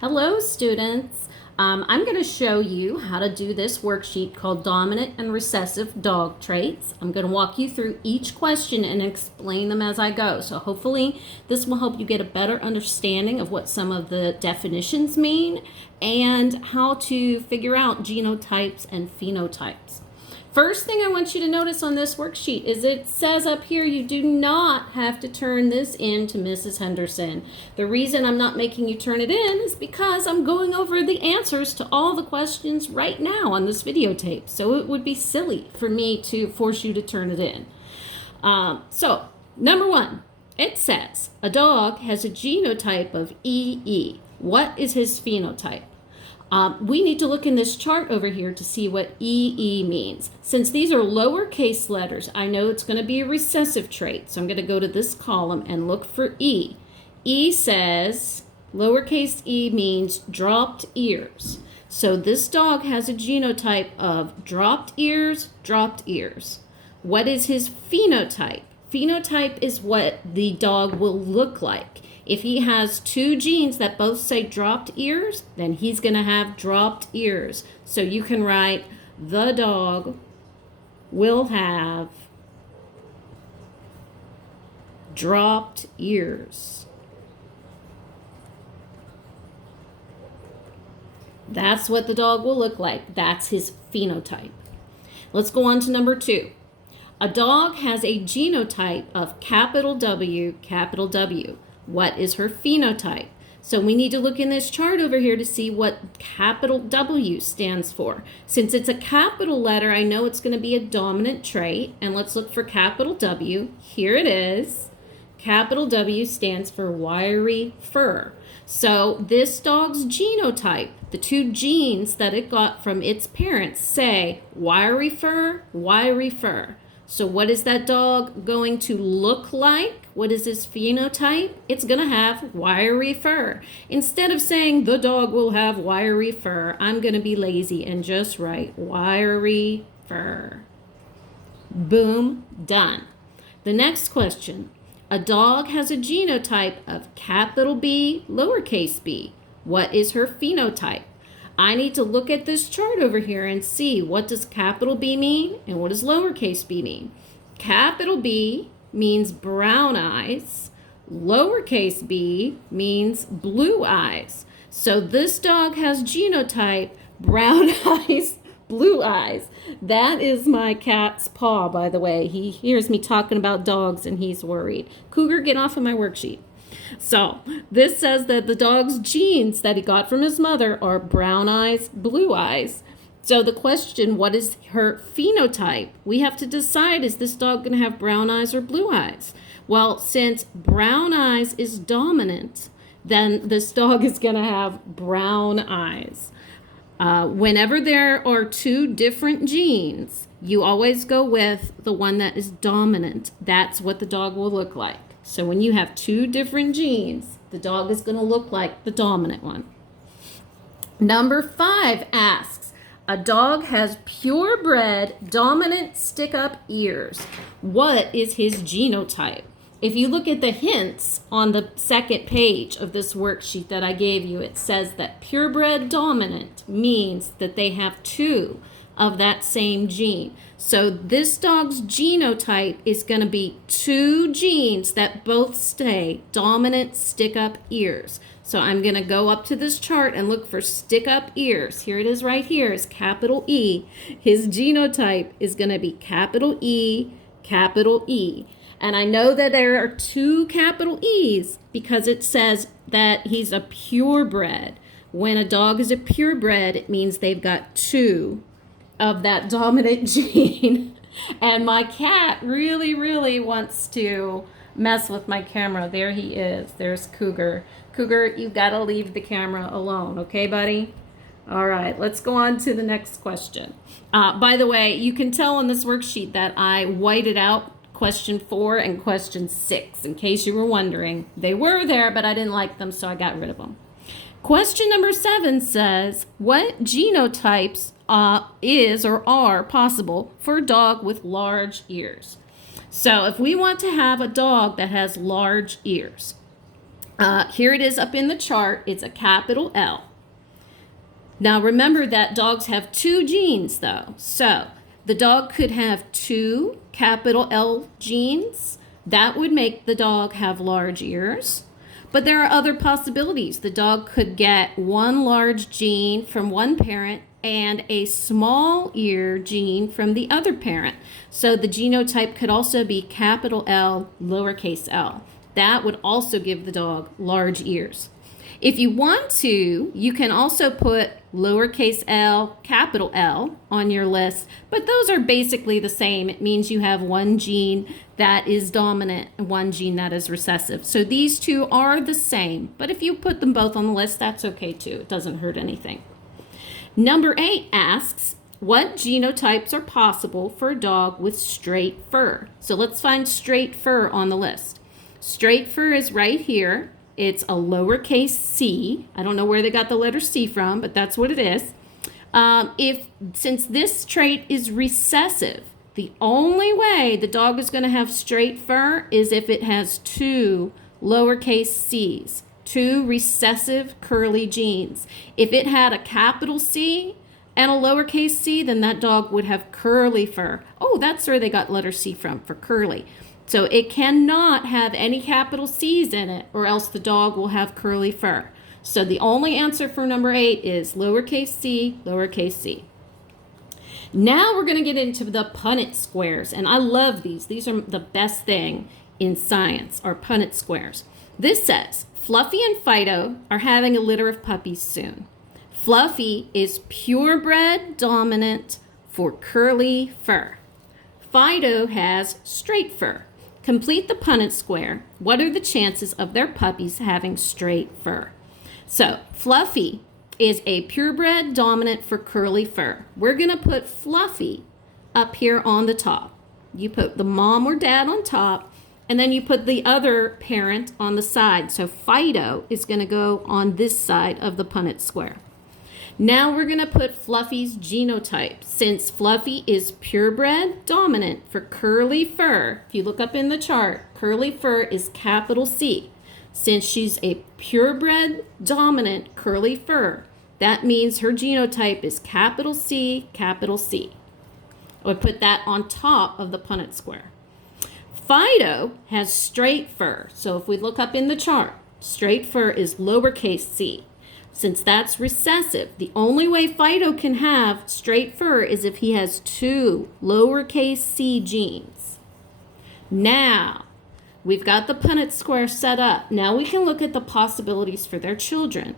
Hello, students. I'm going to show you how to do this worksheet called Dominant and Recessive Dog Traits. I'm going to walk you through each question and explain them as I go. So hopefully this will help you get a better understanding of what some of the definitions mean and how to figure out genotypes and phenotypes. First thing I want you to notice on this worksheet is it says up here you do not have to turn this in to Mrs. Henderson. The reason I'm not making you turn it in is because I'm going over the answers to all the questions right now on this videotape. So it would be silly for me to force you to turn it in. So, number one, it says a dog has a genotype of EE. What is his phenotype? We need to look in this chart over here to see what EE means. Since these are lowercase letters, I know it's going to be a recessive trait. So I'm going to go to this column and look for E. E says, lowercase e means dropped ears. So this dog has a genotype of dropped ears, dropped ears. What is his phenotype? Phenotype is what the dog will look like. If he has two genes that both say dropped ears, then he's going to have dropped ears. So you can write, the dog will have dropped ears. That's what the dog will look like. That's his phenotype. Let's go on to number two. A dog has a genotype of capital W, capital W. What is her phenotype? So we need to look in this chart over here to see what capital W stands for. Since it's a capital letter, I know it's going to be a dominant trait. And let's look for capital W. Here it is. Capital W stands for wiry fur. So this dog's genotype, the two genes that it got from its parents, say wiry fur, wiry fur. So what is that dog going to look like? What is his phenotype? It's going to have wiry fur. Instead of saying the dog will have wiry fur, I'm going to be lazy and just write wiry fur. Boom, done. The next question. A dog has a genotype of capital B, lowercase b. What is her phenotype? I need to look at this chart over here and see what does capital B mean and what does lowercase b mean. Capital B means brown eyes. Lowercase b means blue eyes. So this dog has genotype brown eyes, blue eyes. That is my cat's paw, by the way. He hears me talking about dogs and he's worried. Cougar, get off of my worksheet. So this says that the dog's genes that he got from his mother are brown eyes, blue eyes. So the question, what is her phenotype? We have to decide, is this dog going to have brown eyes or blue eyes? Well, since brown eyes is dominant, then this dog is going to have brown eyes. Whenever there are two different genes, you always go with the one that is dominant. That's what the dog will look like. So when you have two different genes, the dog is going to look like the dominant one. Number 5 asks, a dog has purebred dominant stick-up ears. What is his genotype? If you look at the hints on the second page of this worksheet that I gave you, it says that purebred dominant means that they have two of that same gene. So this dog's genotype is going to be two genes that both say dominant stick-up ears. So I'm going to go up to this chart and look for stick-up ears. Here it is right here, is capital E. His genotype is going to be capital E, capital E. And I know that there are two capital E's because it says that he's a purebred. When a dog is a purebred, it means they've got two of that dominant gene. And my cat really wants to mess with my camera. There he is. There's Cougar. Cougar, you've got to leave the camera alone. Okay, buddy? All right, let's go on to the next question. By the way, you can tell on this worksheet that I whited out question 4 and question 6. In case you were wondering, they were there, but I didn't like them, so I got rid of them. Question number 7 says, what genotypes is or are possible for a dog with large ears? So if we want to have a dog that has large ears, Here it is up in the chart. It's a capital L. Now remember that dogs have two genes though. So the dog could have two capital L genes. That would make the dog have large ears. But there are other possibilities. The dog could get one large gene from one parent and a small ear gene from the other parent. So the genotype could also be capital L, lowercase l. That would also give the dog large ears. If you want to, you can also put lowercase l, capital L on your list, but those are basically the same. It means you have one gene that is dominant and one gene that is recessive. So these two are the same, but if you put them both on the list, that's okay too. It doesn't hurt anything. Number 8 asks, what genotypes are possible for a dog with straight fur? So let's find straight fur on the list. Straight fur is right here. It's a lowercase c. I don't know where they got the letter C from, but that's what it is. Since this trait is recessive, the only way the dog is going to have straight fur is if it has two lowercase c's, two recessive curly genes. If it had a capital C and a lowercase c, then that dog would have curly fur. Oh, that's where they got letter C from, for curly. So it cannot have any capital C's in it, or else the dog will have curly fur. So the only answer for number 8 is lowercase c, lowercase c. Now we're going to get into the Punnett squares, and I love these. These are the best thing in science, are Punnett squares. This says, Fluffy and Fido are having a litter of puppies soon. Fluffy is purebred dominant for curly fur. Fido has straight fur. Complete the Punnett square. What are the chances of their puppies having straight fur? So Fluffy is a purebred dominant for curly fur. We're going to put Fluffy up here on the top. You put the mom or dad on top, and then you put the other parent on the side. So Fido is going to go on this side of the Punnett square. Now we're going to put Fluffy's genotype. Since Fluffy is purebred dominant for curly fur, if you look up in the chart, curly fur is capital C. Since she's a purebred dominant curly fur, that means her genotype is capital C, capital C. I would put that on top of the Punnett square. Fido has straight fur. So if we look up in the chart, straight fur is lowercase c. Since that's recessive, the only way Fido can have straight fur is if he has two lowercase c genes. Now, we've got the Punnett square set up. Now we can look at the possibilities for their children.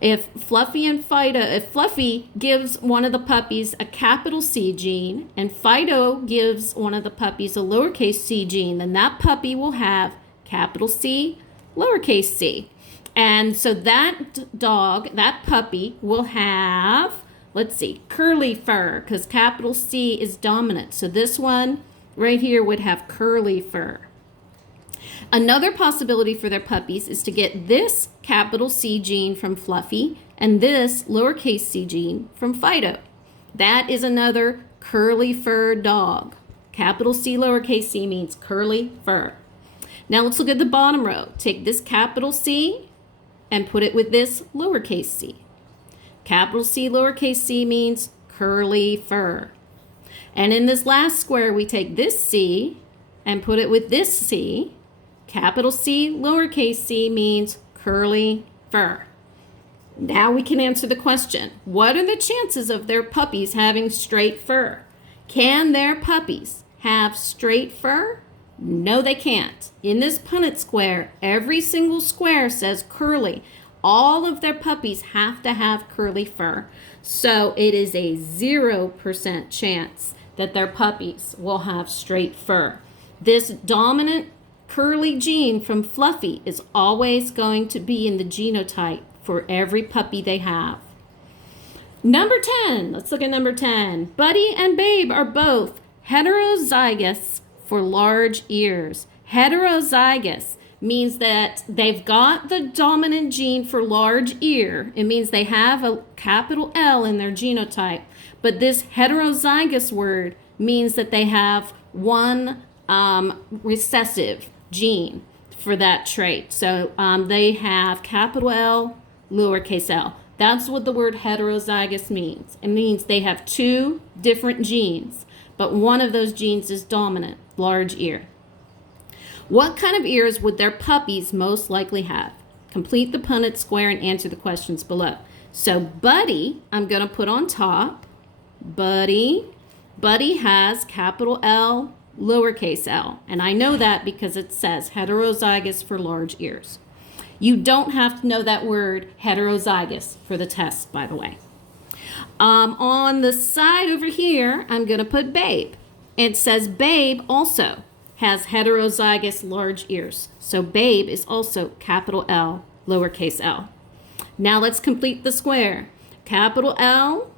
If Fluffy gives one of the puppies a capital C gene and Fido gives one of the puppies a lowercase c gene, then that puppy will have capital C, lowercase c. And so that dog, that puppy will have, let's see, curly fur, because capital C is dominant. So this one right here would have curly fur. Another possibility for their puppies is to get this capital C gene from Fluffy and this lowercase c gene from Fido. That is another curly fur dog. Capital C, lowercase c means curly fur. Now let's look at the bottom row. Take this capital C and put it with this lowercase c. Capital C, lowercase c means curly fur. And in this last square, we take this C and put it with this C. Capital C, lowercase c means curly fur. Now we can answer the question, what are the chances of their puppies having straight fur? Can their puppies have straight fur? No, they can't. In this Punnett square, every single square says curly. All of their puppies have to have curly fur. So it is a 0% chance that their puppies will have straight fur. This dominant curly gene from Fluffy is always going to be in the genotype for every puppy they have. Number 10, let's look at number 10. Buddy and Babe are both heterozygous for large ears. Heterozygous means that they've got the dominant gene for large ear. It means they have a capital L in their genotype. But this heterozygous word means that they have one recessive gene. for that trait. So they have capital L, lowercase l. That's what the word heterozygous means. It means they have two different genes, but one of those genes is dominant, large ear. What kind of ears would their puppies most likely have? Complete the Punnett square and answer the questions below. So Buddy, I'm going to put on top. Buddy has capital L, lowercase l. And I know that because it says heterozygous for large ears. You don't have to know that word heterozygous for the test, by the way. On the side over here, I'm going to put Babe. It says Babe also has heterozygous large ears. So Babe is also capital L, lowercase l. Now let's complete the square. Capital L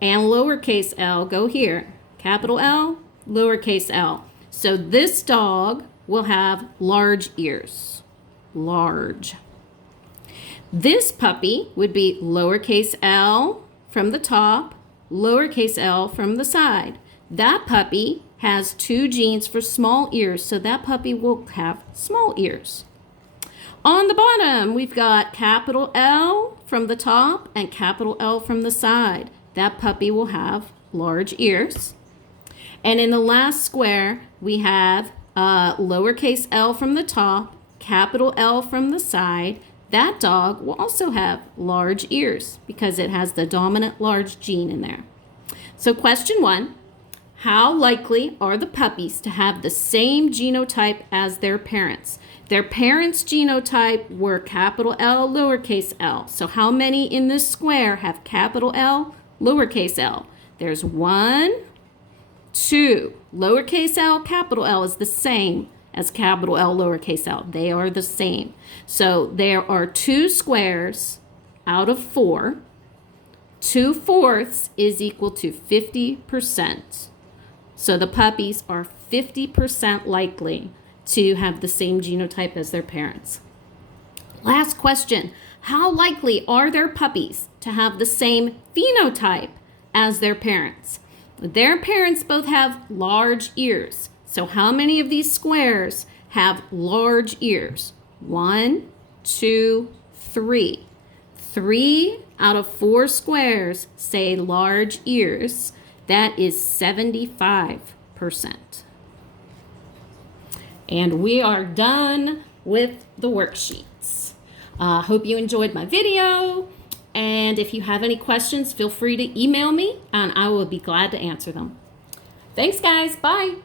and lowercase l go here. Capital L, lowercase l. So this dog will have large ears. Large. This puppy would be lowercase l from the top, lowercase l from the side. That puppy has two genes for small ears, so that puppy will have small ears. On the bottom, we've got capital L from the top and capital L from the side. That puppy will have large ears. And in the last square, we have lowercase l from the top, capital L from the side. That dog will also have large ears because it has the dominant large gene in there. So question 1, how likely are the puppies to have the same genotype as their parents? Their parents' genotype were capital L, lowercase l. So how many in this square have capital L, lowercase l? There's 1, 2. Lowercase l, capital L is the same as capital L, lowercase l. They are the same. So there are 2 squares out of 4. 2/4 is equal to 50%. So the puppies are 50% likely to have the same genotype as their parents. Last question. How likely are their puppies to have the same phenotype as their parents? Their parents both have large ears. So how many of these squares have large ears? 1, 2, 3. 3 out of 4 squares say large ears. That is 75%. And we are done with the worksheets. Hope you enjoyed my video. And if you have any questions, feel free to email me and I will be glad to answer them. Thanks, guys. Bye.